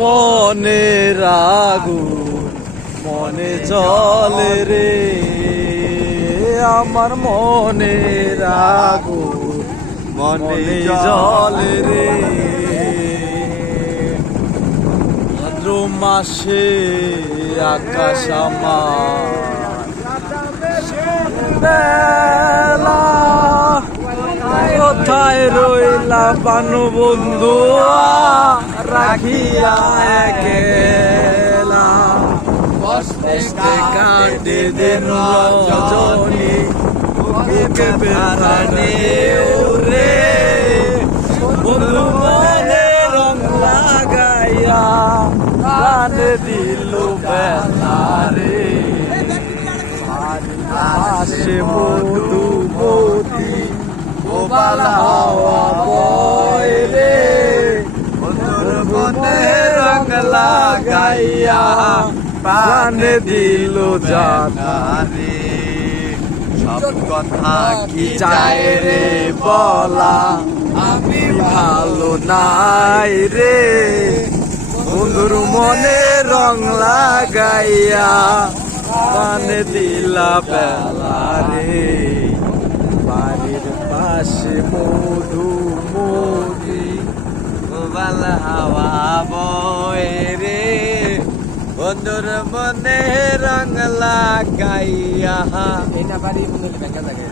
মনের আগুন মনে জলে রে, আমার মনের আগুন মনে জলে রে। ভাদ্র মাসে আকাশ আমার বেলা, কোথায় রইলা বানু বন্ধু রাখিয়া একলা, কষ্টে কাটে দিন রজনী বুকে বেড়ানে ওরে, বন্ধু মনে রং লাগাইয়া প্রাণে দিল বেলা রে। আসে মধুমতি গোপাল হাওয়া বয় রে, বন্ধুর মনে রং লাগাইয়া প্রাণে দিল জানা রে। সব কথা কি চায় রে বলা, আমি ভালো নাই রে, বন্ধুর মনে রং লাগাইয়া প্রাণে দিলা বেলা রে। বাড়ির পাশে মধুমতি গোপাল হাওয়া বয় রে, বন্ধুর মনে রং লাগাইয়া এটা বাড়ি মনে ব্যাংকা থাকে